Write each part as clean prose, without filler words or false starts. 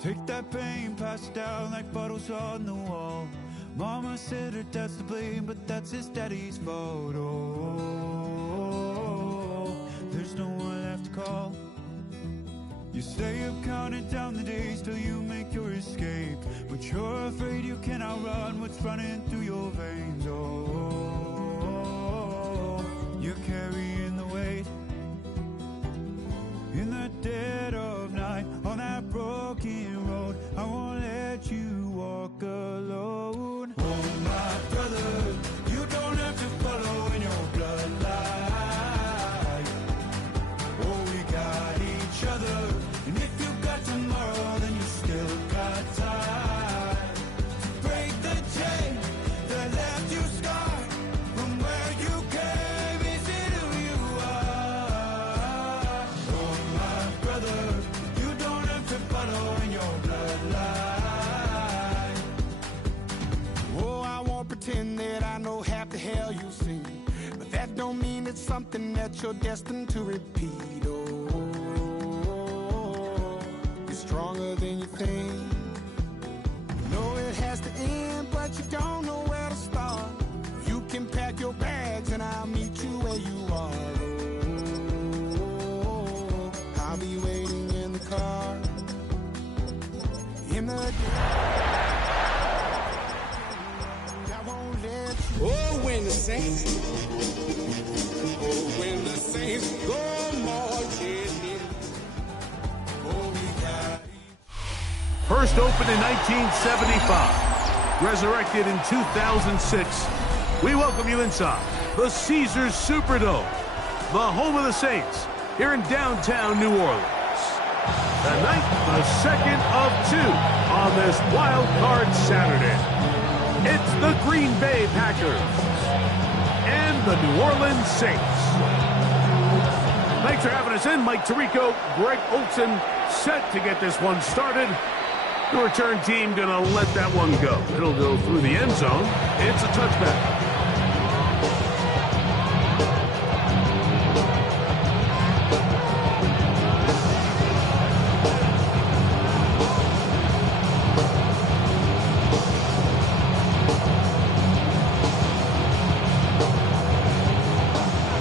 Take that pain, pass it down like bottles on the wall. Mama said her dad's to blame, but that's his daddy's fault. Oh, there's no one left to call. You stay up counting down the days till you make your escape, but you're afraid you can outrun what's running through your veins. Oh, you're carrying the weight in the dead of night on that broken road. I won't let you walk alone. Oh, my brother, you don't have to follow in your bloodline. Oh, we got each other, and if you got tomorrow, then you still got time to break the chain that left you scarred from where you came into who you are. Oh, my brother, you don't have to follow in your bloodline. Oh, I won't pretend that I know half the hell you've seen, but that don't mean it's something that you're destined to repeat. Oh, you're stronger than you think. Know it has to end, but you don't know where to start. You can pack your bags and I'll meet you where you are. Oh, I'll be waiting in the car. In the I won't let you. Oh, when the Saints, oh, when the Saints go marching in. Oh, we got First opened in 1975, resurrected in 2006. We welcome you inside the Caesars Superdome, the home of the Saints, here in downtown New Orleans. Tonight, the second of two on this wild card Saturday. It's the Green Bay Packers and the New Orleans Saints. Thanks for having us in. Mike Tirico, Greg Olson, set to get this one started. The return team gonna let that one go. It'll go through the end zone. It's a touchback.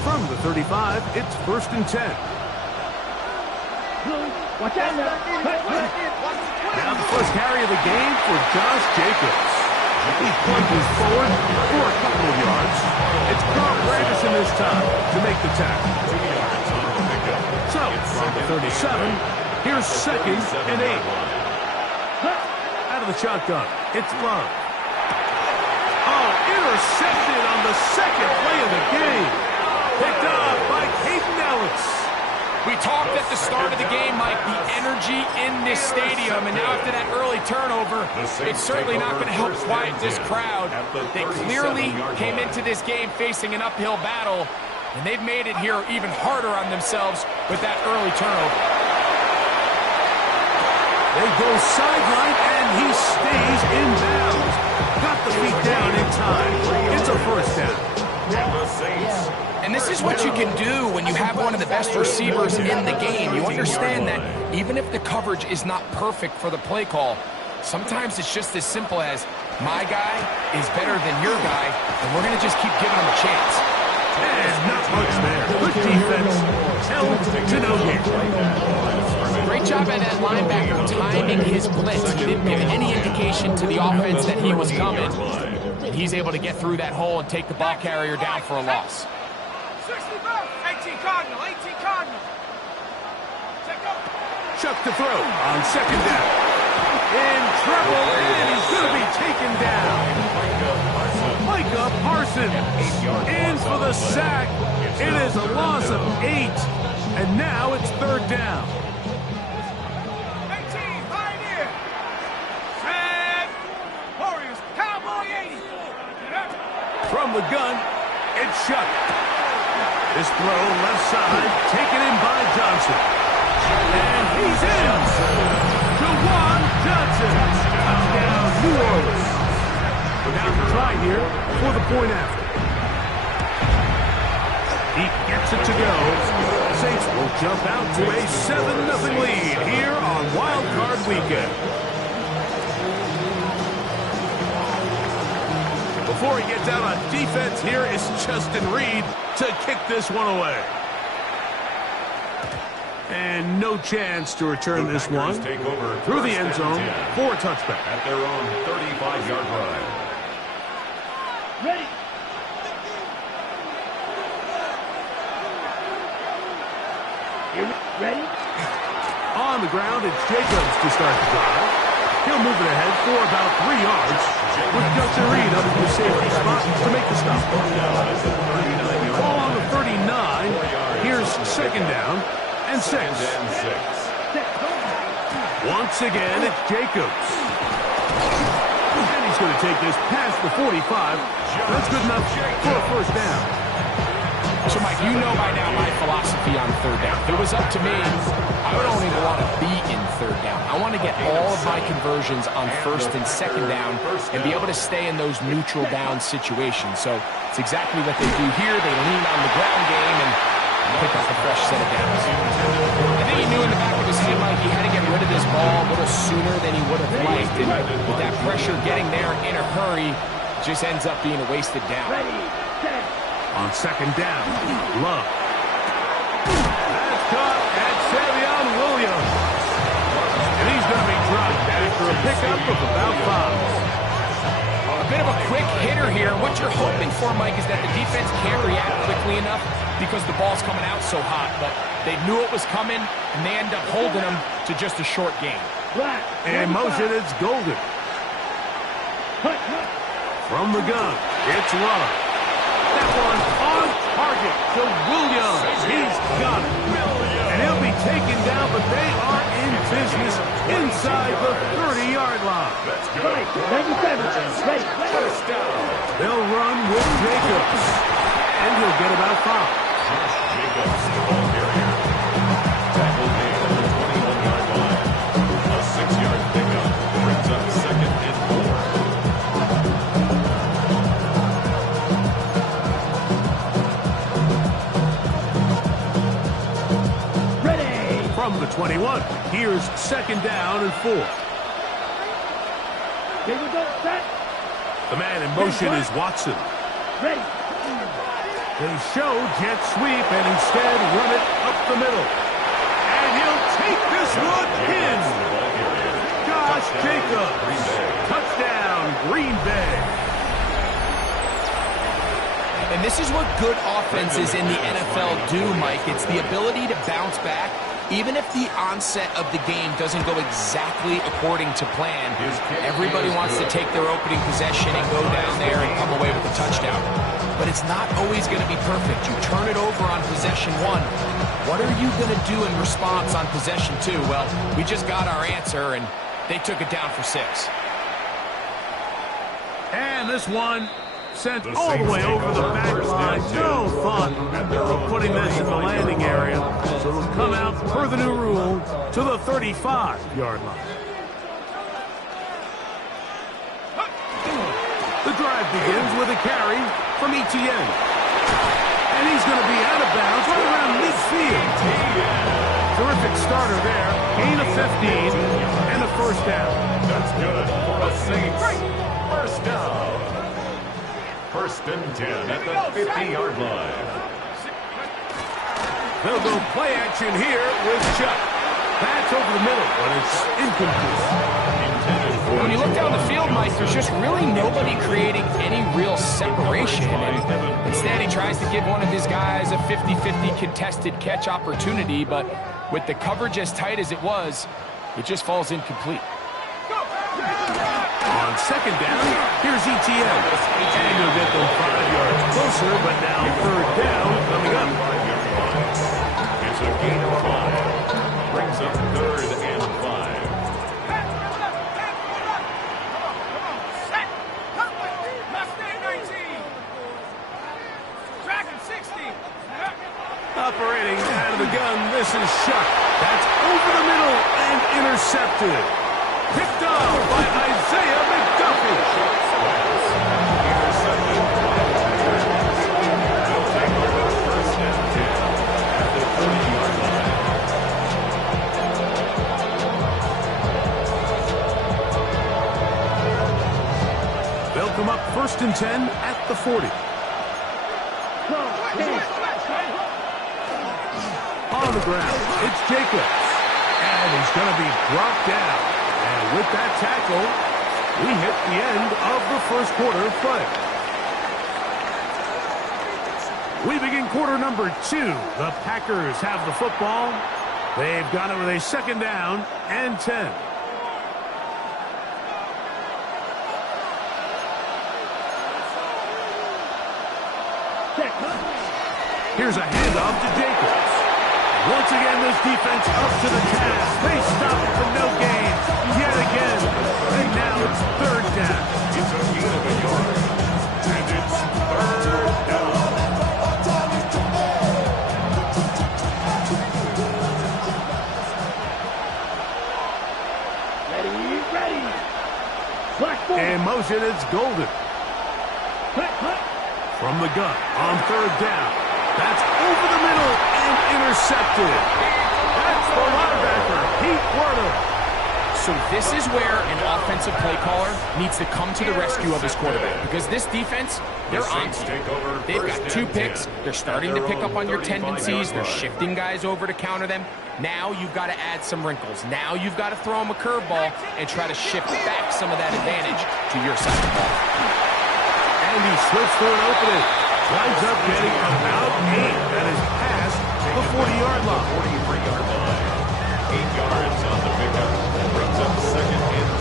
From the 35, it's 1st and 10. Watch out now. Now the first carry of the game for Josh Jacobs. He plunges forward for a couple of yards. It's Carl Granderson this time to make the tackle. So, from the 37, here's 2nd and 8. Out of the shotgun, it's Love. Oh, intercepted on the second play of the game. Picked up by Hayden Ellis. We talked at the start of the game, Mike, the energy in this stadium, and now after that early turnover, it's certainly not going to help quiet this crowd. They clearly came into this game facing an uphill battle, and they've made it here even harder on themselves with that early turnover. They go sideline, and he stays in bounds. Got the feet down in time. It's a first down. And this is what you can do when you have one of the best receivers in the game. You understand that even if the coverage is not perfect for the play call, sometimes it's just as simple as, my guy is better than your guy, and we're going to just keep giving him a chance. And not much there. Good defense. Held to no gain. Great job by that linebacker timing his blitz. He didn't give any indication to the offense that he was coming. And he's able to get through that hole and take the ball carrier down for a loss. 18 Cardinal, 18 Cardinal. Check up. Chuck to throw on 2nd down. In trouble, and he's going to be taken down. Micah Parsons in for the sack. It is a loss of 8, and now it's 3rd down. 18, Pioneer. Set. Warriors, Cowboy 80. From the gun, it's Chuck. This throw left side, taken in by Johnson. And he's in. Jawan Johnson. Touchdown, New Orleans. Without the try here for the point after. He gets it to go. Saints will jump out to a 7-0 lead here on Wild Card Weekend. Before he gets out on defense, here is Justin Reed to kick this one away. And no chance to return this one through the end zone for a touchback. At their own 35-yard line. Ready. Ready? On the ground, it's Jacobs to start the drive. He'll move it ahead for about 3 yards with Justin Reed up in the safety spot to make the stop. Ball on the 39. Here's second down and 6. Once again, it's Jacobs. And he's going to take this past the 45. That's good enough for a first down. So, Mike, you know by now my philosophy on third down. If it was up to me, I would only want to be in third down. I want to get all of my conversions on first and second down and be able to stay in those neutral down situations. So it's exactly what they do here. They lean on the ground game and pick up a fresh set of downs. I think he knew in the back of his head, Mike, he had to get rid of this ball a little sooner than he would have liked. And with that pressure getting there in a hurry, it just ends up being a wasted down. On second down, Love. That's caught at Savion Williams. And he's going to be dropped after a pickup of about 5. A bit of a quick hitter here. What you're hoping for, Mike, is that the defense can't react quickly enough because the ball's coming out so hot. But they knew it was coming, and they end up holding them to just a short game. In motion, it's Golden. From the gun, it's Love. That one on target to Williams. He's got it. And he'll be taken down, but they are in business inside the 30-yard line. They'll run with Jacobs. And he'll get about 5. Jacobs, ball carrier. Tackle made at the 21-yard line. A 6-yard pickup brings up second and 4. From the 21, here's second down and 4. The man in motion is Watson. Ready. They show jet sweep and instead run it up the middle. And he'll take this one in. Josh Jacobs. Touchdown, Green Bay. And this is what good offenses in the NFL do, Mike. It's the ability to bounce back, even if the onset of the game doesn't go exactly according to plan. Everybody wants to take their opening possession and go down there and come away with a touchdown. But it's not always going to be perfect. You turn it over on possession 1. What are you going to do in response on possession 2? Well, we just got our answer, and they took it down for 6. And this one sent all the way over the back line. No fun of putting this in the landing area. So it'll come out per the new rule to the 35-yard line. The drive begins with a carry from Etienne. And he's going to be out of bounds right around midfield. Terrific starter there. Gain of 15 and a first down. That's good for a Saints. First down. First and 10 at the 50-yard line. They'll go play action here with Chuck. That's over the middle, but it's incomplete. When you look down the field, Mike, there's just really nobody creating any real separation. And instead, he tries to give one of his guys a 50-50 contested catch opportunity, but with the coverage as tight as it was, it just falls incomplete. On second down, here's Etienne. And he'll get them 5 yards closer, but now third down coming up. It's a gain of 5. Brings up third and 5. Set. Mustang 19. Dragon 60. Operating out of the gun, this is Shuck. That's over the middle and intercepted. Picked off by Isaiah McDuffie. They'll take over first and 10 at the 30-yard them up 1st and 10 at the 40. On the ground, it's Jacobs. And he's going to be brought down. And with that tackle, we hit the end of the first quarter of play. We begin quarter number 2. The Packers have the football. They've got it with a 2nd down and 10. Here's a handoff to Jacobs. Once again, this defense up to the task. They stop it for no gain yet again. And now it's 3rd down. It's a gain of a yard. And it's 3rd down. Ready. Black ball. In motion, it's Golden. From the gun on 3rd down. That's over the middle and intercepted. That's the linebacker, Pete Werner. So this is where an offensive play caller needs to come to the rescue of his quarterback, because this defense, they're on to you. They've got 2 picks. They're starting to pick up on your tendencies. They're shifting guys over to counter them. Now you've got to add some wrinkles. Now you've got to throw them a curveball and try to shift back some of that advantage to your side of the ball. And he slips through an opening. Winds up getting about 8. That is past the 40-yard line. 43-yard line. 8 yards on the pickup. That brings up 2nd and 2.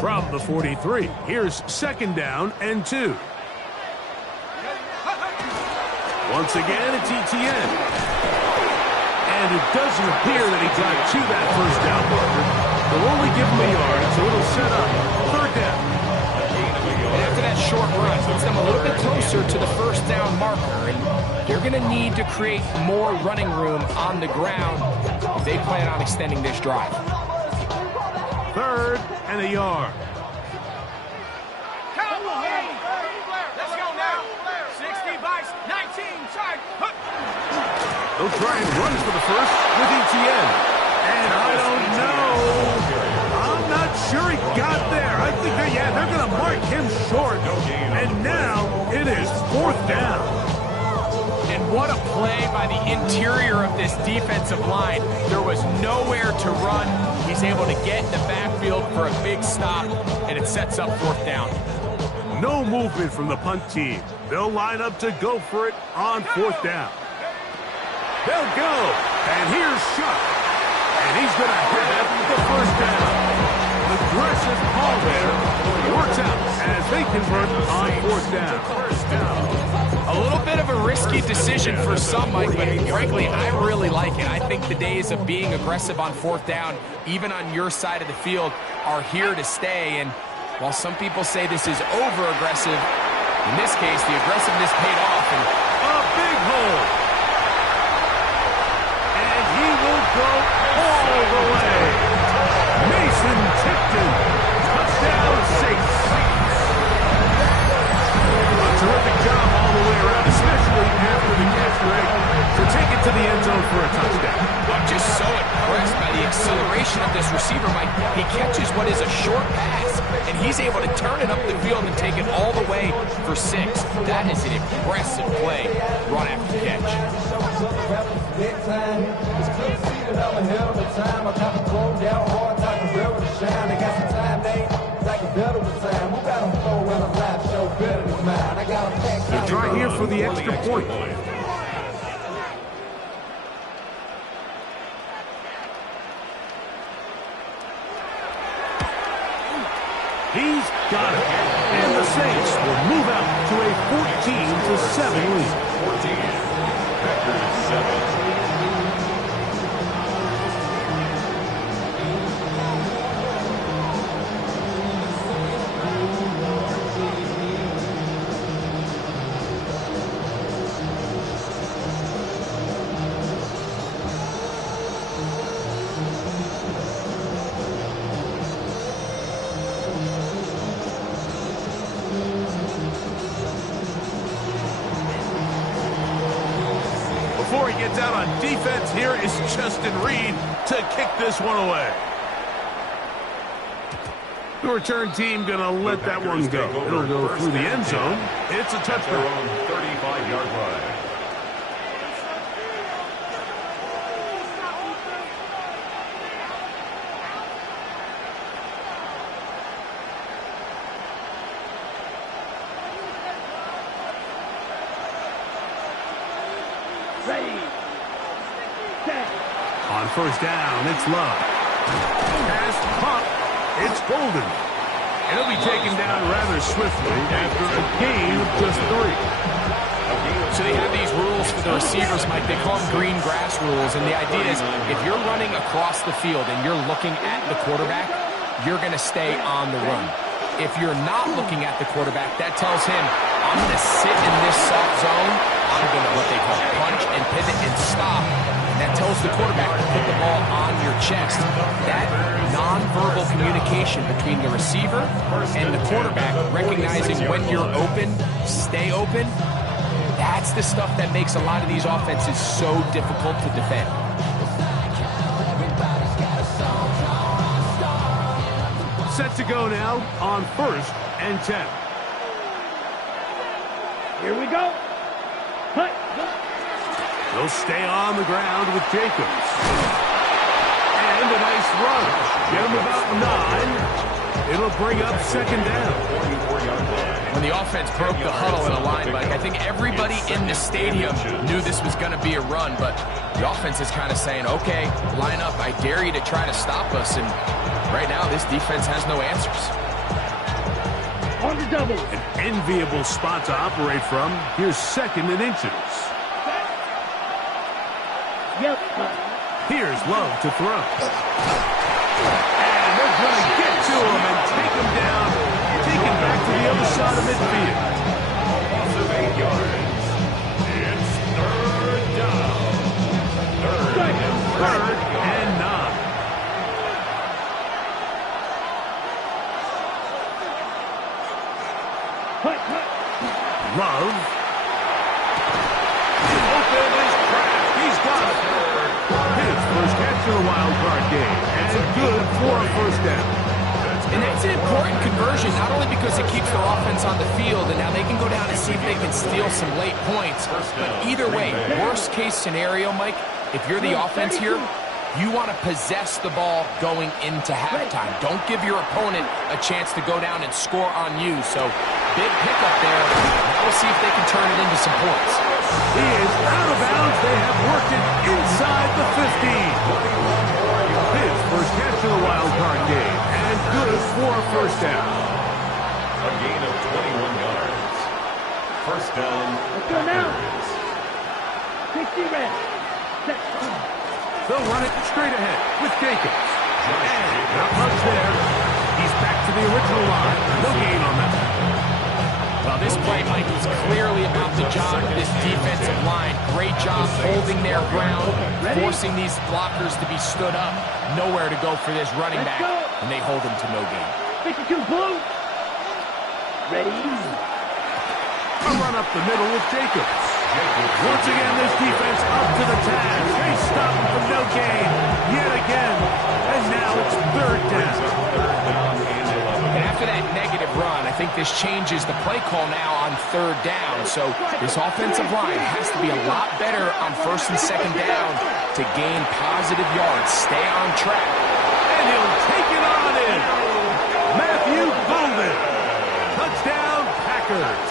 From the 43, here's 2nd down and 2. Once again, it's ETN. And it doesn't appear that he got to that 1st down marker. They'll only give him a yard, so it'll set up 3rd down. And after that short run, puts them a little bit closer to the 1st down marker. And they're going to need to create more running room on the ground if they plan on extending this drive. 3rd and a yard. Let's go now. 60 by 19. Side. They'll try and run for the 1st with ETN. And I don't know. I'm not sure he got there. I think they're going to mark him short. And now it is 4th down. And what a play by the interior of this defensive line. There was nowhere to run. He's able to get in the backfield for a big stop, and it sets up 4th down. No movement from the punt team. They'll line up to go for it on 4th down. They'll go. And here's Shuck. And he's going to have the 1st down. Aggressive call there. Works out as they convert on 4th down. A little bit of a risky decision for some, Mike, but frankly, I really like it. I think the days of being aggressive on 4th down, even on your side of the field, are here to stay. And while some people say this is over-aggressive, in this case, the aggressiveness paid off. And a big hole. And he will go all the way. Mason Tipton. Touchdown, Saints. A terrific job all the way around, especially after the catch, Greg, to take it to the end zone for a touchdown. I'm just so impressed by the acceleration of this receiver, Mike. He catches what is a short pass, and he's able to turn it up the field and take it all the way for 6. That is an impressive play, run after catch. They try here for the extra point. He's got it. And the Saints will move out to a 14-7 lead. 14. Packers 7. defense out on defense. Here is Justin Reed to kick this one away. The return team going to let that one go. It'll go through the end zone. It's a touchdown. 35-yard line. On first down, it's Love. Pass pump. It's Golden. And he'll be taken down rather swiftly after a gain of just 3. So they have these rules for the receivers, Mike. They call them green grass rules. And the idea is if you're running across the field and you're looking at the quarterback, you're going to stay on the run. If you're not looking at the quarterback, that tells him, I'm going to sit in this soft zone. I'm going to what they call punch and pivot and stop. And that tells the quarterback to put the ball on your chest. That nonverbal communication between the receiver and the quarterback, recognizing when you're open, stay open, that's the stuff that makes a lot of these offenses so difficult to defend. Set to go now on first and 10. Here we go. Hut. They'll stay on the ground with Jacobs. And a nice run. Get him about 9. It'll bring up second down. When the offense broke the huddle in a line, Mike, I think everybody in the stadium knew this was going to be a run, but the offense is kind of saying, okay, line up. I dare you to try to stop us. And right now, this defense has no answers. On the double. An enviable spot to operate from. Here's second and inches. Yep. Here's Love to throw. And they're going to get to him and take him down. Taken back to the other side of midfield. Loss of 8 yards. It's third down. Third and 9. Love. Open is cracked. He's got it. His first catch in a wild card game. And good for a first down. And that's an important conversion, not only because it keeps their offense on the field, and now they can go down and see if they can steal some late points. But either way, worst case scenario, Mike, if you're the offense here, you want to possess the ball going into halftime. Don't give your opponent a chance to go down and score on you. So big pickup there. Now we'll see if they can turn it into some points. He is out of bounds. They have worked it inside the 15. His first catch in the wild card game. And good for a first down. A gain of 21 yards. First down. Let's go now. 60 red. They'll run it straight ahead with Jacobs. And not much there. He's back to the original line. No gain on that. Well, this play, Mike, was clearly about the job of this defensive line. Great job holding their ground, forcing these blockers to be stood up. Nowhere to go for this running back, and they hold him to no gain. 52 blue. Ready. A run up the middle with Jacobs. Once again, this defense up to the task. They stop him for no gain yet again. And now it's third down. And after that negative run, I think this changes the play call now on third down. So this offensive line has to be a lot better on first and second down to gain positive yards, stay on track. And he'll take it on in. Matthew Golden. Touchdown, Packers.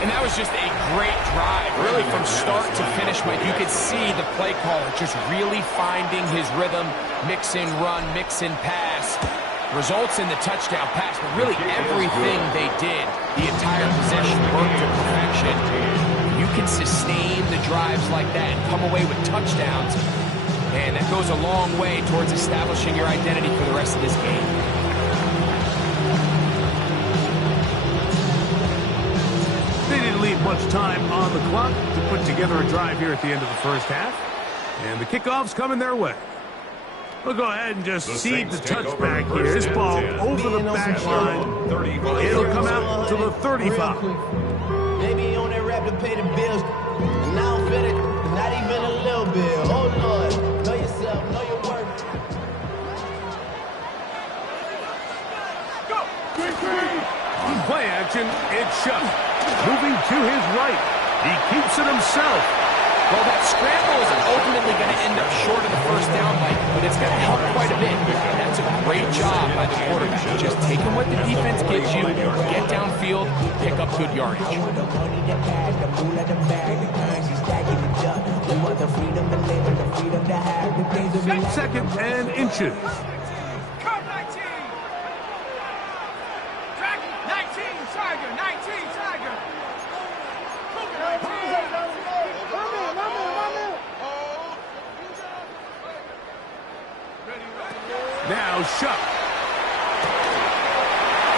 And that was just a great drive, really from start to finish, Mike. You could see the play caller just really finding his rhythm, mix in run, mix in pass. Results in the touchdown pass, but really everything they did, the entire possession worked to perfection. You can sustain the drives like that and come away with touchdowns, and that goes a long way towards establishing your identity for the rest of this game. They didn't leave much time on the clock to put together a drive here at the end of the first half. And the kickoff's coming their way. We'll go ahead and just seed the touchback here. This ball over the back line. It'll come out to the 35. Maybe on that rap to pay the bills. been a little bit. Oh, Lord. Know yourself, know your worth. On play action, it's Shuck. Moving to his right. He keeps it himself. Well, that scramble is ultimately going to end up short of the first down, Mike, but it's going to help quite a bit. That's a great job by the quarterback. Just taking what the defense gives you, get downfield, pick up good yardage. Second and inches. Come 19. Track 19, Tiger. 19, Tiger. Now Shuck.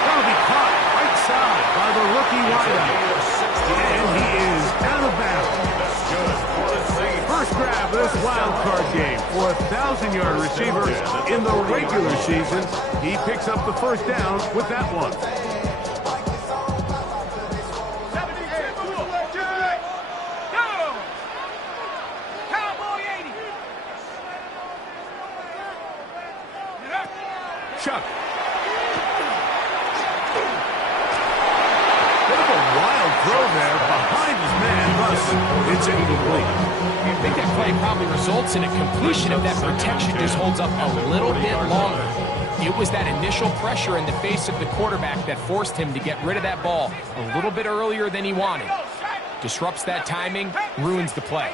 That'll be caught right side by the rookie wideout. And he is out of bounds. First grab of this wild card game for 1,000-yard receivers in the regular season. He picks up the first down with that one. Chuck. Bit of a wild throw there behind his man, but it's incomplete. I think that play probably results in a completion if that protection just holds up a little bit longer. It was that initial pressure in the face of the quarterback that forced him to get rid of that ball a little bit earlier than he wanted. Disrupts that timing, ruins the play.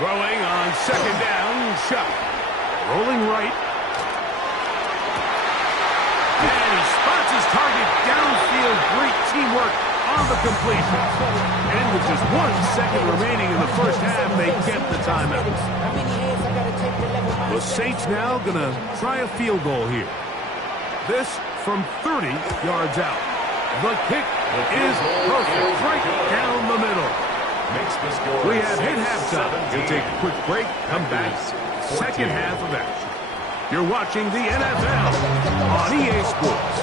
Throwing on second down, Shuck. Rolling right. And he spots his target downfield. Great teamwork on the completion. And with just 1 second remaining in the first half, they kept the timeout. The Saints now going to try a field goal here. This from 30 yards out. The kick is perfect, right down the middle. We have hit halftime. We'll take a quick break, come back, second half of action. You're watching the NFL on EA Sports.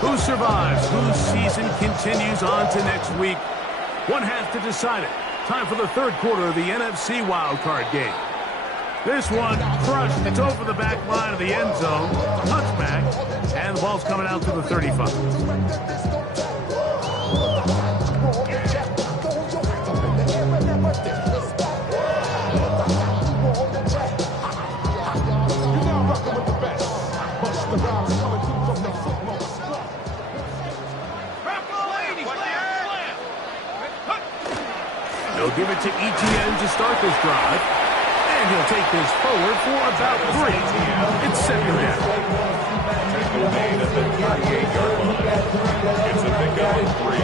Who survives? Whose season continues on to next week? One half to decide it. Time for the third quarter of the NFC wildcard game. This one crushed. It's over the back line of the end zone. Touchback. And the ball's coming out to the 35. They'll give it to Etienne to start this drive. And he'll take this forward for about 3. It's second down. Made at the 38-yard line. It's a pickup of 3.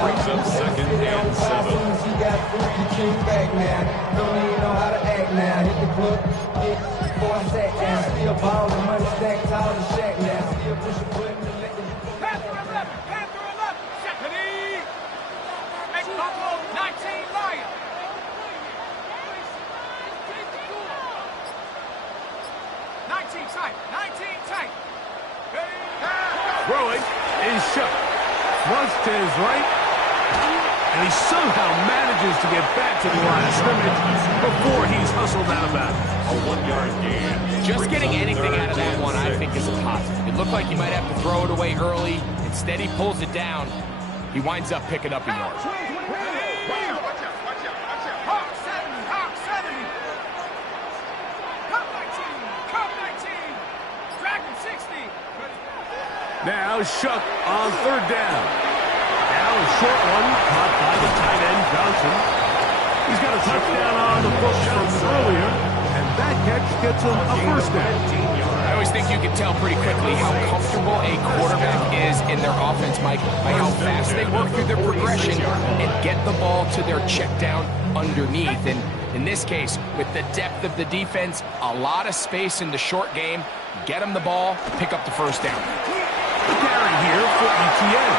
Brings up second and 7. Throwing is Shuck. Flush to his right. And he somehow manages to get back to the line of scrimmage before he's hustled out of bounds. A 1-yard gain. Just getting anything out of that one, I think, is a positive. It looked like he might have to throw it away early. Instead, he pulls it down. He winds up picking up a yard. Now Shuck on third down. Now a short one caught by the tight end Johnson. He's got a touchdown on the books from earlier, and that catch gets him a first down. I always think you can tell pretty quickly how comfortable a quarterback is in their offense, Mike, by how fast they work through their progression and get the ball to their check down underneath. And in this case, with the depth of the defense, a lot of space in the short game, get them the ball, pick up the first down. The carry here for ETN.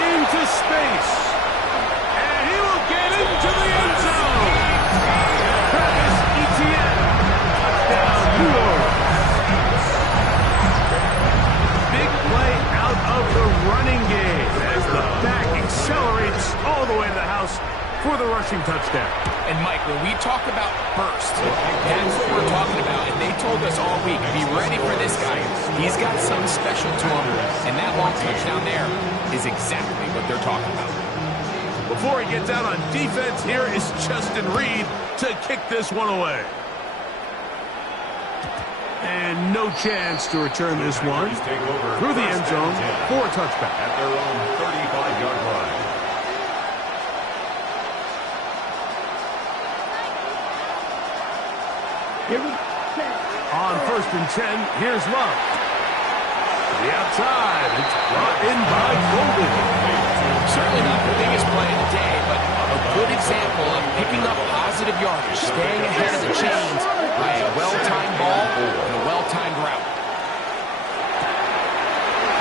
Into space. And he will get into the end zone. Travis Etienne. Touchdown, New Orleans. Big play out of the running game as the back accelerates all the way to the house for the rushing touchdown. And Mike, when we talk about burst, that's what we're talking about. And they told us all week, be ready for this guy. He's got something special to him. And that long touchdown there is exactly what they're talking about. Before he gets out on defense, here is Justin Reed to kick this one away. And no chance to return this one through the end zone for a touchback. At their own 35-yard line. On 1st and 10, here's Love. To the outside, it's brought in by Golden. Certainly not the biggest play of the day, but a good example of picking up positive yardage, staying ahead of the chains by a well-timed ball and a well-timed route.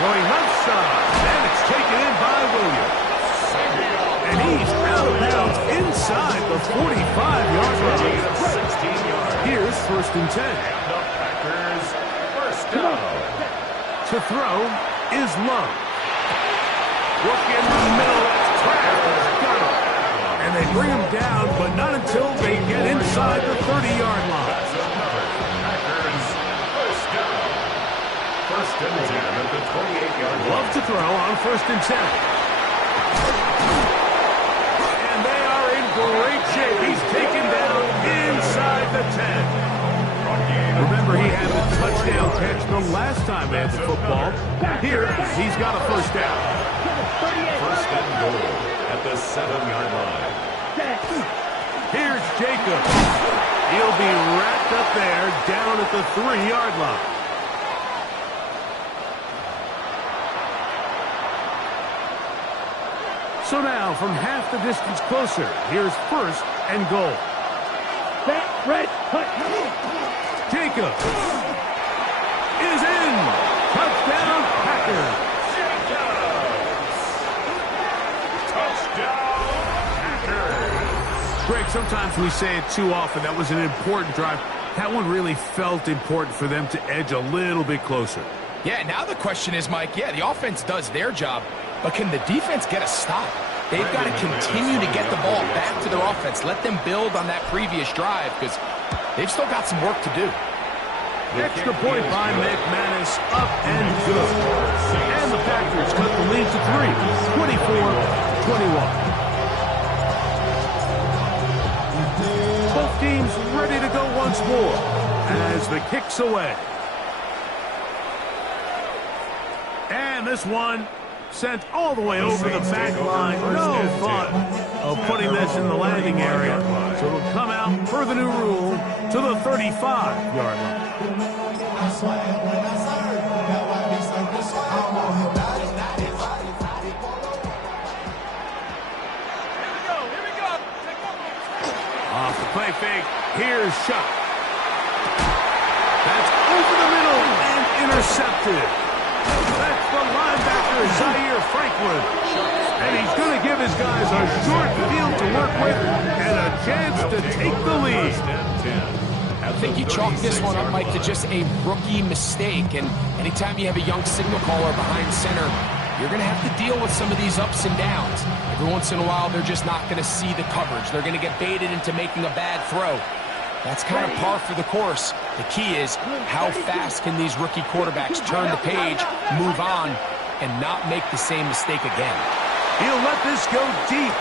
Going left side, and it's taken in by Williams. And he's out of bounds inside the 45-yard line. 16 yards. Here's 1st and 10. And the Packers first down. To throw is Love. Look in the middle, that's Kraft. Got him. And they bring him down, but not until they get inside the 30-yard line. That's another Packers first down. 1st and 10 at the 28-yard line. Love to throw on 1st and 10. And they are in great shape. He's taken down inside the 10. Remember, he had a touchdown catch the last time they had the football. Here, he's got a first down. 1st and goal at the 7-yard line. Here's Jacob. He'll be wrapped up there down at the 3-yard line. So now, from half the distance closer, here's 1st and goal. Jacob is in. Touchdown, Packers. Touchdown, Packers. Greg, sometimes we say it too often. That was an important drive. That one really felt important for them to edge a little bit closer. Yeah, now the question is, Mike, yeah, the offense does their job, but can the defense get a stop? They've got to continue to get the ball back to their offense. Let them build on that previous drive because they've still got some work to do. Extra point by McManus, up and good. And the Packers cut the lead to 3, 24-21. Both teams ready to go once more as the kick's away. And this one sent all the way over the back line. No fun of putting this in the landing area. So it'll come out per the new rule to the 35-yard line. Off the play fake, here's Shuck. That's over the middle and intercepted. That's the linebacker, Zaire Franklin. And he's going to give his guys a short field to work with and a chance to take the lead. I think you chalk this one up, Mike, to just a rookie mistake. And anytime you have a young signal caller behind center, you're going to have to deal with some of these ups and downs. Every once in a while, they're just not going to see the coverage. They're going to get baited into making a bad throw. That's kind of par for the course. The key is how fast can these rookie quarterbacks turn the page, move on, and not make the same mistake again. He'll let this go deep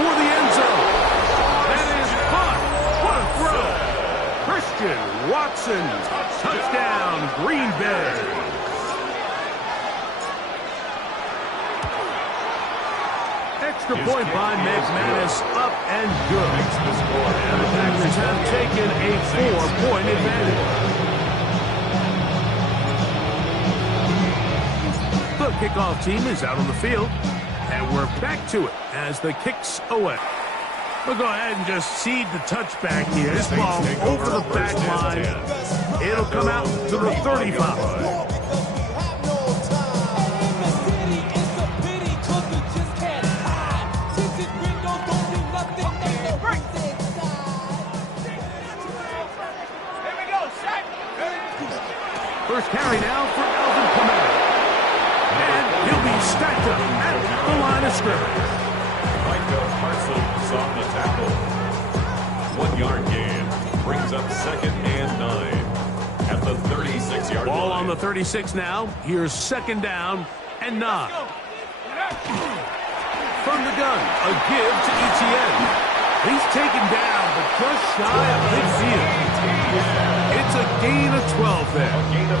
for the end zone. That is caught. What a throw. Christian Watson. Touchdown, Green Bay. Extra point by McManus, up and good. And the Packers have taken a 4-point advantage. The kickoff team is out on the field, and we're back to it as the kick's away. We'll go ahead and just seed the touchback here. This ball over the back line. It'll come out to the 35. First carry now for Alvin Kamara. And he'll be stacked up at the line of scrimmage. Micah Parsons on the tackle. 1 yard gain. Brings up 2nd and 9 at the 36-yard line. Ball on the 36 now. Here's 2nd down and 9. From the gun, a give to Etienne. He's taken down, but just shy of midfield. It's a gain of 12 there.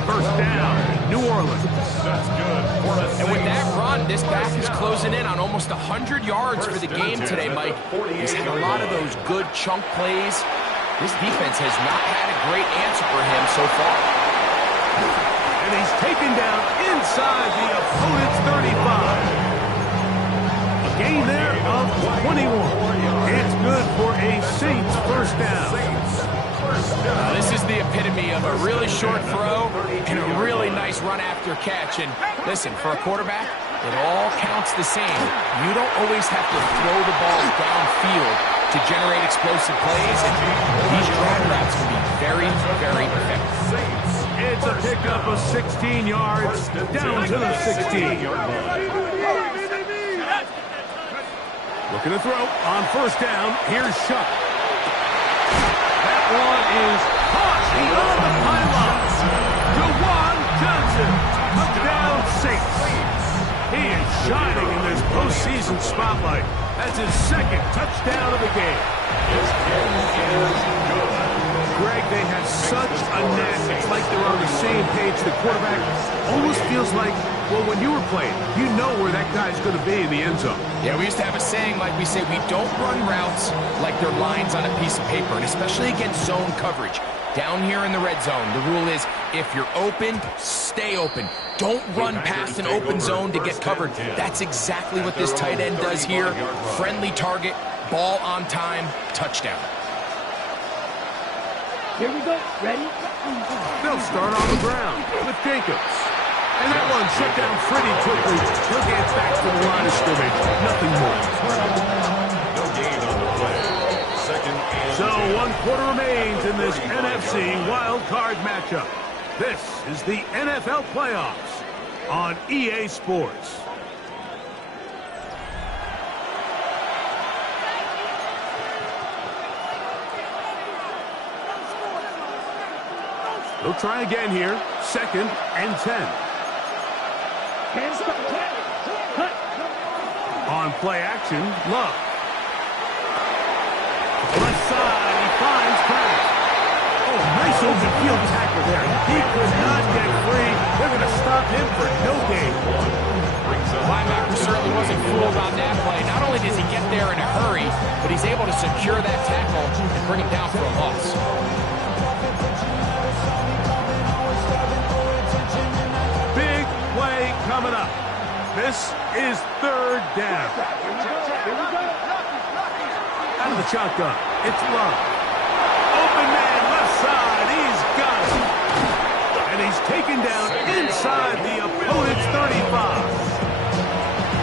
First down, New Orleans. That's good for a And with that run, this back is closing in on almost 100 yards for the game today, Mike. He's had a lot of those good chunk plays. This defense has not had a great answer for him so far. And he's taken down inside the opponent's 35. A gain there of 21. It's good for a Saints first down. This is the epitome of a really short throw and a really nice run after catch. And listen, for a quarterback, it all counts the same. You don't always have to throw the ball downfield to generate explosive plays, and these drag routes can be very, very effective. It's a pickup of 16 yards down to the 16. Looking to throw on first down. Here's Shuck. That one is caught beyond the pylon. Jawan Johnson, touchdown Saints. He is shining in this postseason spotlight. That's his 2nd touchdown of the game. His kick is good. Greg, they have such a knack. It's like they're on the same page. The quarterback almost feels like, well, when you were playing, you know where that guy's going to be in the end zone. Yeah, we used to have a saying, like we say, we don't run routes like they're lines on a piece of paper, and especially against zone coverage. Down here in the red zone, the rule is if you're open, stay open. Don't run past an open zone to get covered. That's exactly what this tight end does here. Friendly target, ball on time, touchdown. Here we go. Ready? They'll start on the ground with Jacobs. And that one shut down pretty quickly. He'll get back to the line of scrimmage. Nothing more. No gain on the play. 2nd and So 1 quarter remains in this NFC wild card matchup. This is the NFL playoffs on EA Sports. They'll try again here. 2nd and 10. Hands up. Cut. On play action, Love. Left side, he finds Kraft. Oh, nice open field tackle there. He could not get free. They're going to stop him for no gain. Linebacker certainly wasn't fooled on that play. Not only does he get there in a hurry, but he's able to secure that tackle and bring him down for a loss. Big play coming up. This is 3rd down. Out of the shotgun, it's Love. Open man, left side, he's got it. And he's taken down inside the opponent's 35.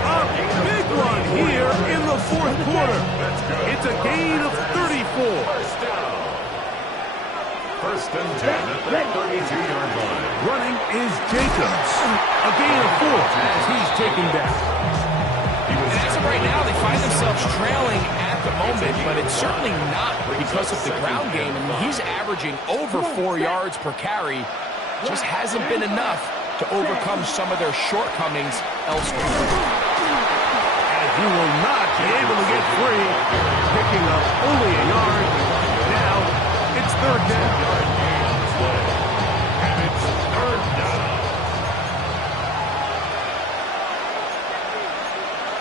A big one here in the 4th quarter. It's a gain of 34. First and 10 at the 32-yard line. Running is Jacobs. A gain of 4 as he's taken down. And as of right now, they find themselves trailing at the moment, but it's certainly not because of the ground game. I mean, he's averaging over 4 yards per carry. Just hasn't been enough to overcome some of their shortcomings elsewhere. And he will not be able to get free, picking up only a yard. Now it's 3rd down. And it's 3rd down.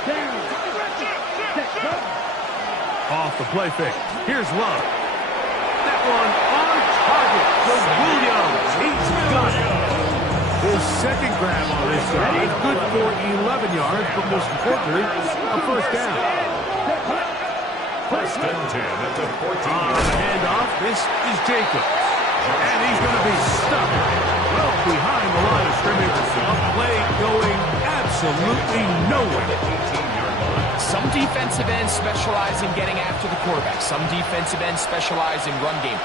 Down. Off the play fake. Here's Love. That one on target for Williams. He's got it. His 2nd grab on this drive is good for 11 yards, but most importantly, a first down. First and 10 at the 14. On the handoff, this is Jacobs. And he's going to be stuck well behind the line of scrimmage. A play going absolutely nowhere. Some defensive ends specialize in getting after the quarterback. Some defensive ends specialize in run game.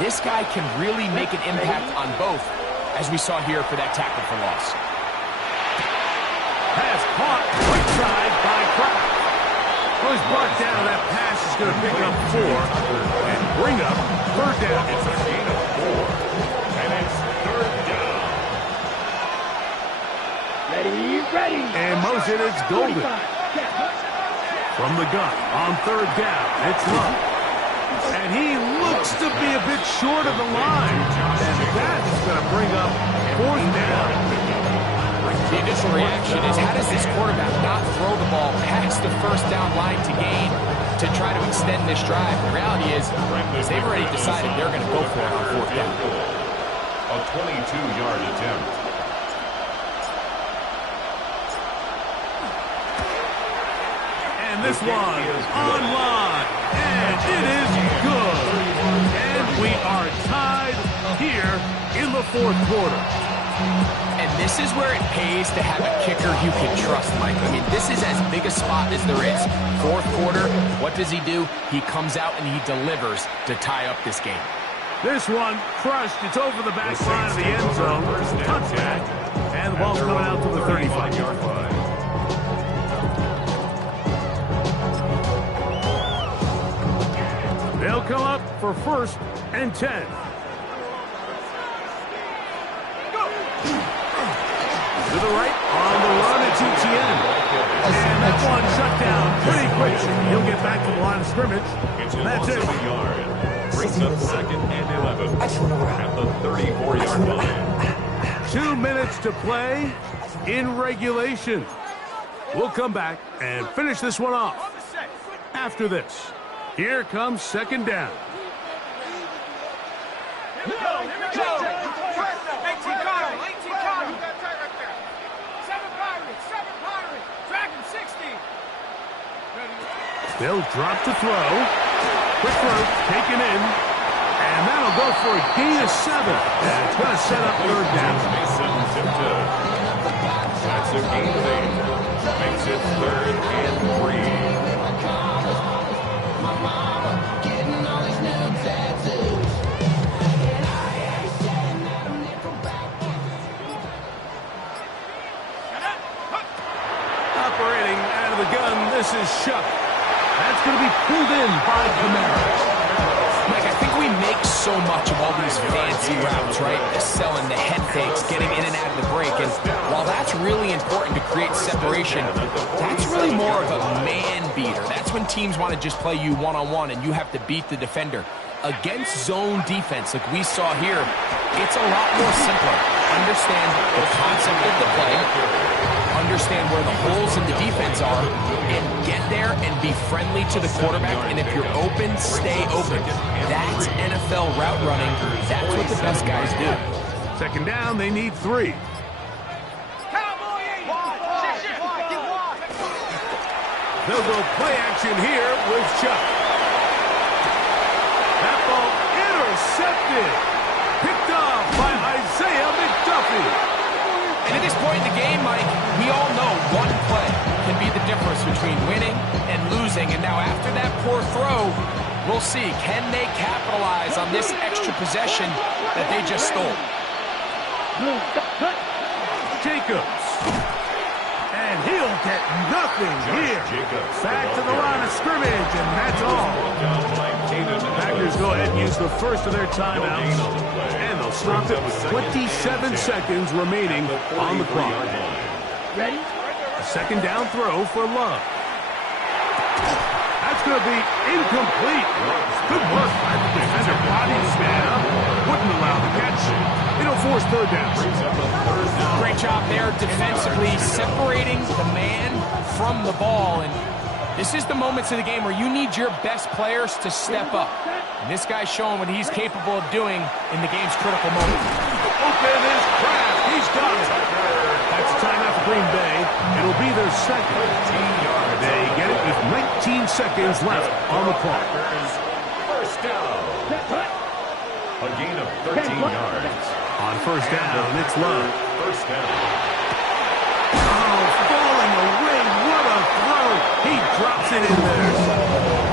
This guy can really make an impact on both. as we saw here for that tackle for loss. Pass caught, quick side by Kraft. Well, he's brought down. That pass is going to pick up 4 and bring up third down. It's a gain of 4, and it's third down. Ready. And motion, it's Golden. From the gun on third down, it's Love. And he looks to be a bit short of the line. And that is going to bring up fourth down. The initial reaction is, how does this quarterback not throw the ball past the first down line to gain to try to extend this drive? The reality is they've already decided they're going to go for it on fourth down. A 22-yard attempt. And this one online, and it is good. And we are tied here in the fourth quarter. And this is where it pays to have a kicker you can trust, Mike. I mean, this is as big a spot as there is. Fourth quarter, what does he do? He comes out and he delivers to tie up this game. This one crushed. It's over the back line of the end zone. Touchback. And the ball's coming out to the 35-yard line. They'll come up for 1st and 10. To the right, on the run, it's Etienne. And that one shut down pretty quick. He'll get back to the line of scrimmage. And that's it. Brings up 2nd and 11 at the 34-yard line. 2 minutes to play in regulation. We'll come back and finish this one off after this. Here comes 2nd down. Here we go. 18 Connor. 18 Connor. 7 Pirates. Dragon 60. They'll drop to throw. Quick throw taken in. And that'll go for a gain of 7. And it's going to set up third down. Mason Tipton. That's a gain of 8. Makes it 3rd and 3. Operating out of the gun, this is Shuck. That's going to be pulled in by Kamara. Mike, I think we make so much of all these fancy routes, right? Selling the head fakes, getting in and out of the break. And while that's really important to create separation, that's really more of a man beater. That's when teams want to just play you one-on-one and you have to beat the defender. Against zone defense, like we saw here, it's a lot more simpler. Understand the concept of the play, understand where the holes in the defense are, and get there and be friendly to the quarterback. And if you're open, stay open. That's NFL route running. That's what the best guys do. 2nd down, they need 3. They'll go play action here with Chuck. That ball intercepted. Picked off by Isaiah McDuffie. And at this point in the game, Mike, we all know one play can be the difference between winning and losing. And now after that poor throw, we'll see, can they capitalize on this extra possession that they just stole? Jacobs. And he'll get nothing here. Back to the line of scrimmage, and that's all. Packers go ahead and use the first of their timeouts. And they'll stop it with 27 seconds remaining on the clock. Ready? A 2nd down throw for Love. That's going to be incomplete. Good work by the defender. Body man up. Wouldn't allow the catch. It'll force third down. Great job there defensively, separating the man from the ball. And this is the moments of the game where you need your best players to step up. And this guy's showing what he's capable of doing in the game's critical moment. Open is Kraft. He's got it. That's a timeout for Green Bay. It'll be their 2nd. They get it with 19 seconds left on the clock. First down. A gain of 13 yards. On 1st down, it's Love. First down. Oh, falling away. What a throw. He drops it in there.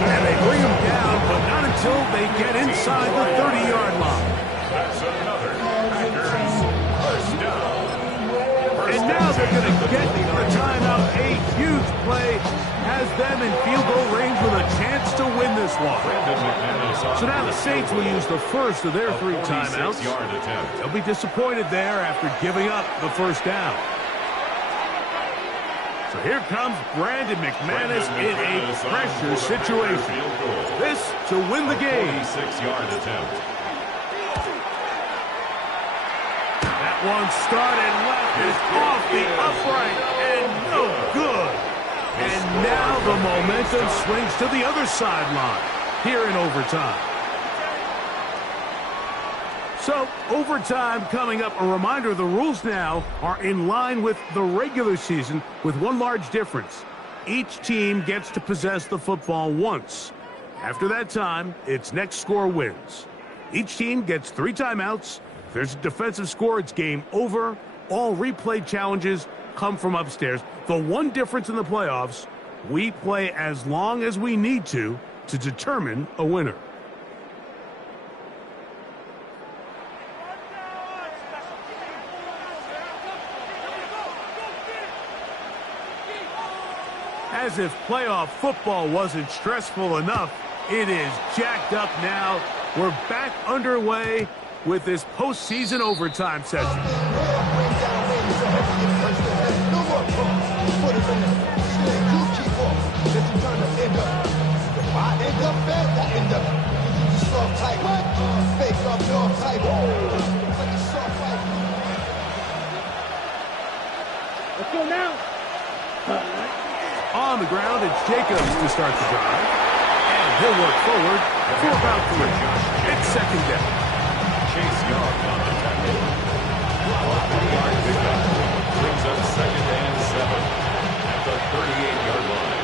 And they bring him down, but not until they get inside the 30-yard line. That's another Packers get the timeout. A huge play has them in field goal range with a chance to win this one. So now the Saints will use the first of their 3 timeouts. They'll be disappointed there after giving up the first down. So here comes Brandon McManus in a pressure situation. This to win the game. 46-yard attempt. That one started left is off the upright and no good. And now the momentum swings to the other sideline here in overtime. So, overtime coming up. A reminder, the rules now are in line with the regular season with one large difference. Each team gets to possess the football once. After that time, its next score wins. Each team gets 3 timeouts. If there's a defensive score, it's game over. All replay challenges come from upstairs. The one difference in the playoffs, we play as long as we need to determine a winner. As if playoff football wasn't stressful enough, it is jacked up now. We're back underway with this postseason overtime session. Let's go now. On the ground, it's Jacobs to start the drive. And he'll work forward for about 3. It's second down. Chase Young on the tackle. 40-yard pickup. Brings up second and 7 at the 38-yard line.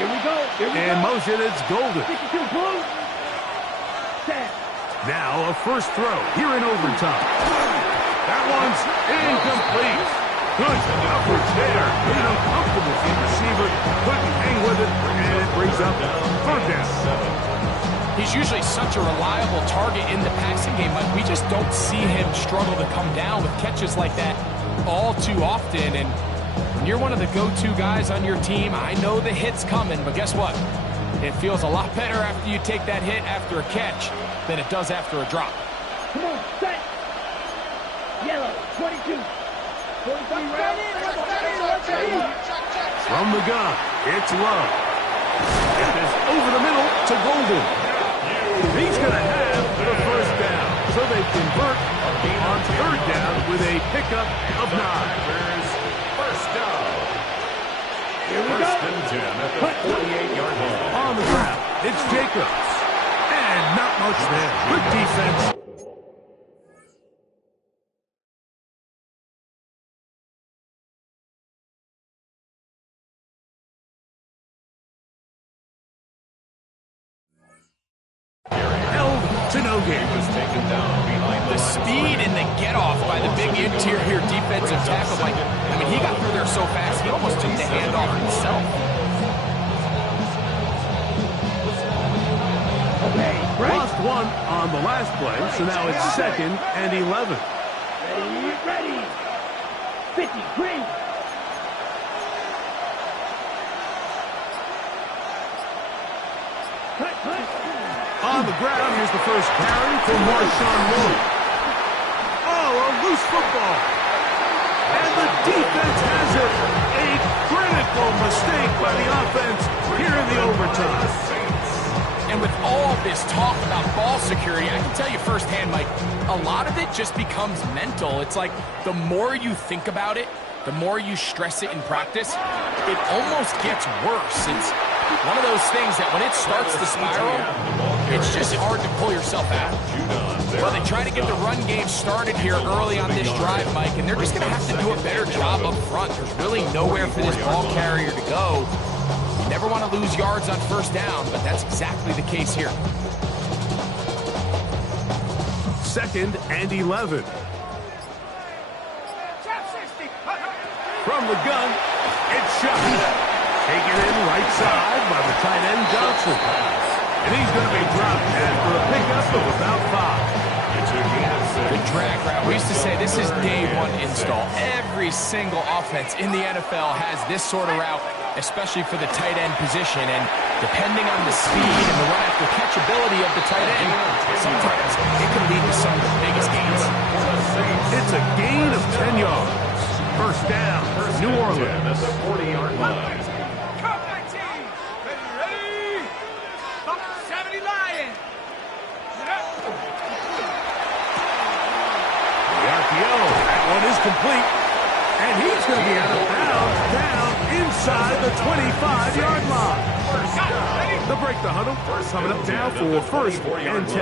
Here we go. And motion, it's Golden. 62 blue. 10. Now a first throw here in overtime. That one's incomplete. Good coverage there. An uncomfortable for the receiver. Couldn't hang with it, and it brings up third down. He's usually such a reliable target in the passing game, but we just don't see him struggle to come down with catches like that all too often. And when you're one of the go-to guys on your team, I know the hit's coming, but guess what? It feels a lot better after you take that hit after a catch than it does after a drop. Come on, set. Yellow, 22. 43 From the gun, it's Love. It is over the middle to Golden. He's going to have the first down. So they convert on third down with a pickup of 9. First down. Here we go. First and 10 at the 48-yard line. On the ground, it's Jacobs. And not much there. Good defense. To no gain. Was taken down behind The speed and the get-off by the big interior defensive tackle. I mean, he got through there so fast, he almost took the handoff himself. Okay, right. Lost 1 on the last play, so now it's second and 11. Ready. 50, green. Cut. On the ground, here's the first carry for Marshawn Lloyd. Oh, a loose football. And the defense has it. A critical mistake by the offense here in the overtime. And with all this talk about ball security, I can tell you firsthand, Mike, a lot of it just becomes mental. It's like the more you think about it, the more you stress it in practice, it almost gets worse. It's one of those things that when it starts to spiral, it's just hard to pull yourself out. Well, they try to get the run game started here early on this drive, Mike, and they're just going to have to do a better job up front. There's really nowhere for this ball carrier to go. You never want to lose yards on first down, but that's exactly the case here. Second and 11. From the gun, it's shot. Taken in right side by the tight end Johnson. And he's going to be dropped after a pickup of about 5. It's a gain of The drag route. We used to say this is day one install. Every single offense in the NFL has this sort of route, especially for the tight end position. And depending on the speed and the run-after catchability of the tight end, sometimes it can lead to some of the biggest gains. It's a gain of 10 yards. First down, New Orleans. At the 40-yard line. Come 19. Ready? 70 Lions. The RPO, that one is complete. And he's going to be out of bounds down inside the 25-yard line. They'll break the huddle. Coming up now for first and 10.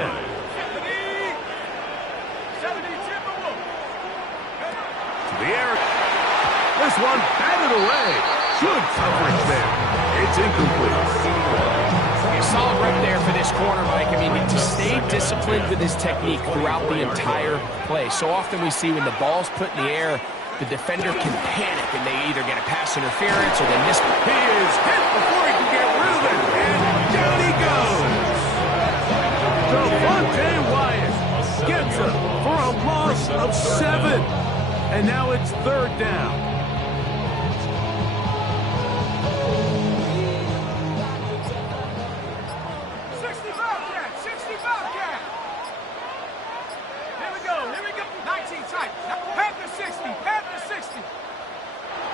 70 Timberwolves. To the air. This one batted away. Good coverage there. It's incomplete. Solid rep there for this corner, Mike. I mean, to stay disciplined with his technique throughout the entire play. So often we see when the ball's put in the air, the defender can panic and they either get a pass interference or they miss. He is hit before he can get rid of it. And down he goes. Devontae Wyatt gets him for a loss of 7. And now it's third down.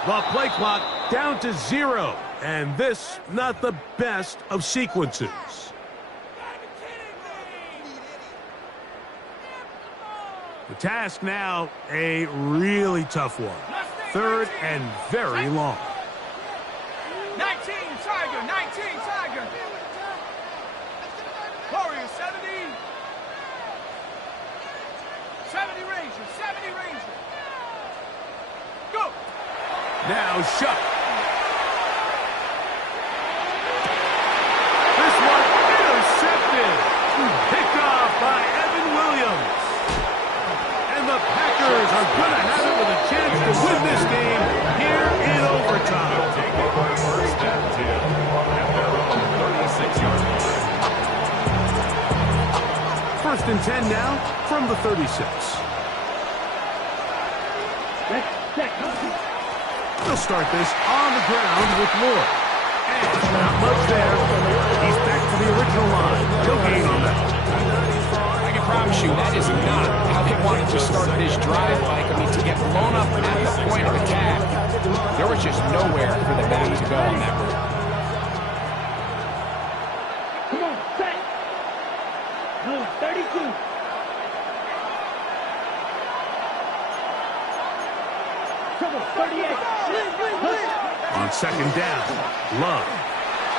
The play clock down to 0. And this, not the best of sequences. The task now, a really tough one. Third and very long. 19 Tiger, 19 Tiger. Warriors 70. 70 Rangers, 70 Rangers. Go. Now shut. This one intercepted. Picked off by Evan Williams. And the Packers are going to have it with a chance to win this game here in overtime. First and 10 at their own 36-yard line. First and 10 now from the 36. They'll start this on the ground with Lord. And not much there. He's back to the original line. No gain on that. I can promise you that is not how they wanted to start this drive, Mike. I mean, to get blown up at the point of attack, there was just nowhere for the back to go on that route. Come on, set. No, 32. Trouble, 38. On second down, Love.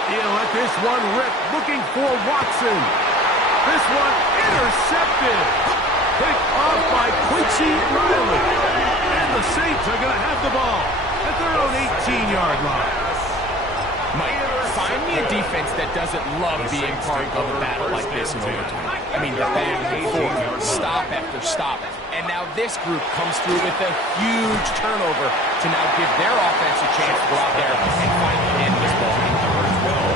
He'll let this one rip, looking for Watson. This one intercepted. Picked off by Quincy Riley. And the Saints are going to have the ball at their own 18-yard line. Mike, find me a defense that doesn't love being part of a battle like this in overtime. I mean, the back and forth, stop after stop. And now this group comes through with a huge turnover to now give their offense a chance to go out there and finally end this ball game.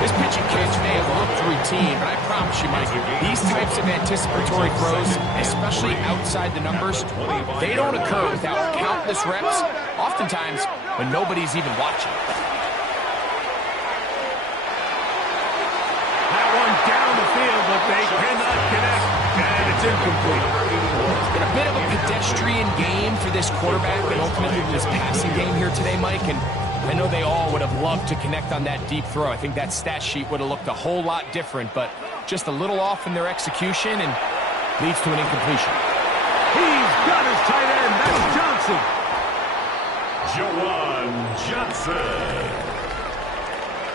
This pitching catch may have looked routine, but I promise you, Mike, these types of anticipatory throws, especially outside the numbers, they don't occur without countless reps, oftentimes when nobody's even watching. That one down the field, but they cannot connect. And it's incomplete. It's been a bit of a pedestrian game for this quarterback and ultimately this passing game here today, Mike, and I know they all would have loved to connect on that deep throw. I think that stat sheet would have looked a whole lot different, but just a little off in their execution and leads to an incompletion. He's got his tight end. That's Johnson. Jawan Johnson.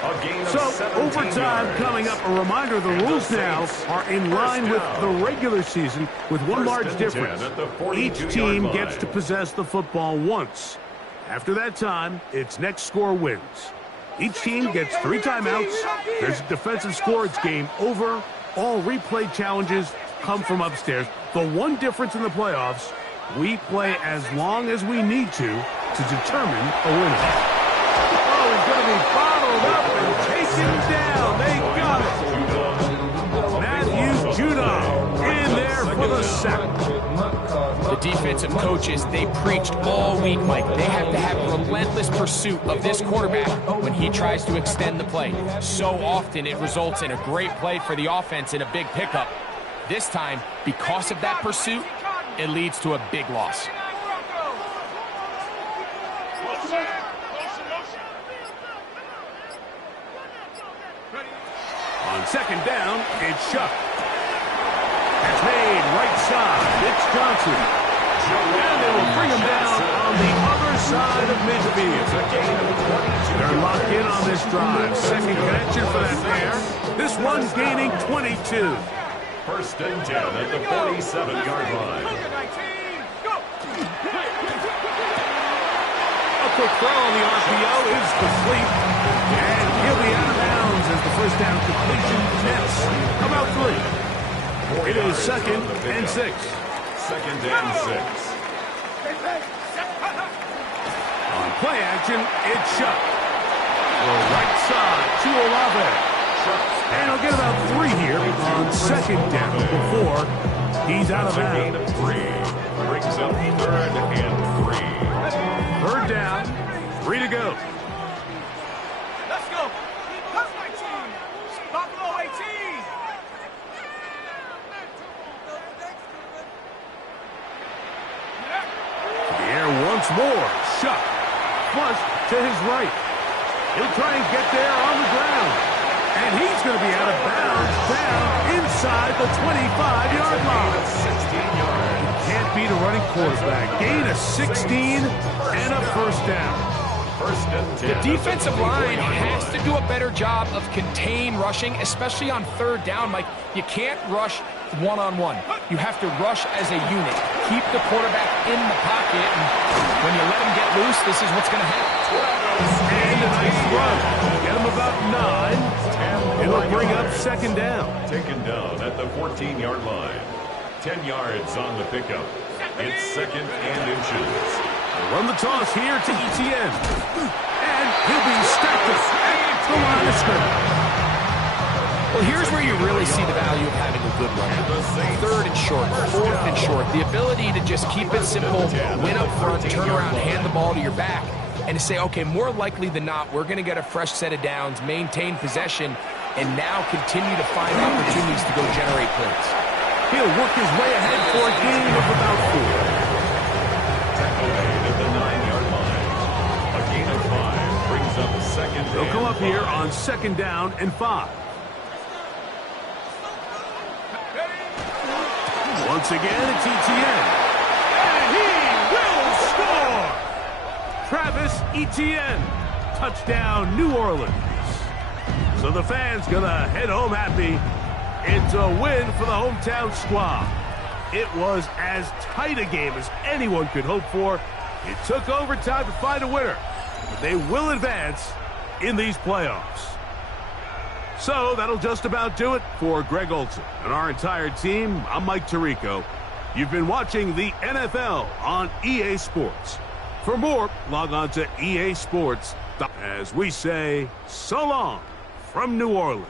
A gain of So, 17 overtime yards. coming up. A reminder, the rules now are in line with the regular season with one large difference. Each team gets to possess the football once. After that time, it's next score wins. Each team gets 3 timeouts. There's a defensive score. It's game over. All replay challenges come from upstairs. The one difference in the playoffs, we play as long as we need to determine a winner. Oh, he's going to be bottled up and taken down. They got it. Matthew Judon in there for the sack. defensive coaches, they preached all week, Mike. They have to have relentless pursuit of this quarterback when he tries to extend the play. So often it results in a great play for the offense and a big pickup. This time, because of that pursuit, it leads to a big loss. On second down, it's Shuck. That's made right side. It's Johnson. And they will bring him down on the other side of midfield. They're locked in on this drive. Second connection for that pair. This one's gaining 22. First and 10 at the 47-yard line. A quick throw on the RPO is complete. And he'll be out of bounds as the first down completion nets about 3. It is second and 6. Second and 6. On play action, it's Shuck. The right side to Olave. And he'll get about 3 here on second down before he's out of Gain bounds. of 3. Brings up third and 3. Third down, 3 to go. Let's go. That's my team. Buffalo 18. The air once more. Shuck. Flush to his right. He'll try and get there on the ground. And he's going to be out of bounds down inside the 25-yard line. 16 yards. Can't beat a running quarterback. Gain of 16 and a first down. First and 10. The defensive line has to do a better job of contain rushing, especially on third down, Mike. You can't rush one-on-one. You have to rush as a unit. Keep the quarterback in the pocket, and when you let him get loose, this is what's going to happen. And a nice run. Get him about 9. It'll bring up second down. Taken down at the 14-yard line. 10 yards on the pickup. It's second and inches. They'll run the toss here to Etienne. And he'll be stacked at the line of scrimmage. Well, here's where you really see the value of having a good run. Third and short, fourth and short. The ability to just keep it simple, win up front, turn around, hand the ball to your back, and to say, okay, more likely than not, we're going to get a fresh set of downs, maintain possession, and now continue to find opportunities to go generate plays. He'll work his way ahead for a gain of about 4. Tackle made at the 9-yard line. A gain of 5 brings up second. They'll come up here on second down and 5. Once again, it's Etienne. And he will score! Travis Etienne. Touchdown, New Orleans. So the fans gonna head home happy. It's a win for the hometown squad. It was as tight a game as anyone could hope for. It took overtime to find a winner, but they will advance in these playoffs. So that'll just about do it for Greg Olsen and our entire team. I'm Mike Tirico. You've been watching the NFL on EA Sports. For more, log on to EA Sports as we say so long from New Orleans.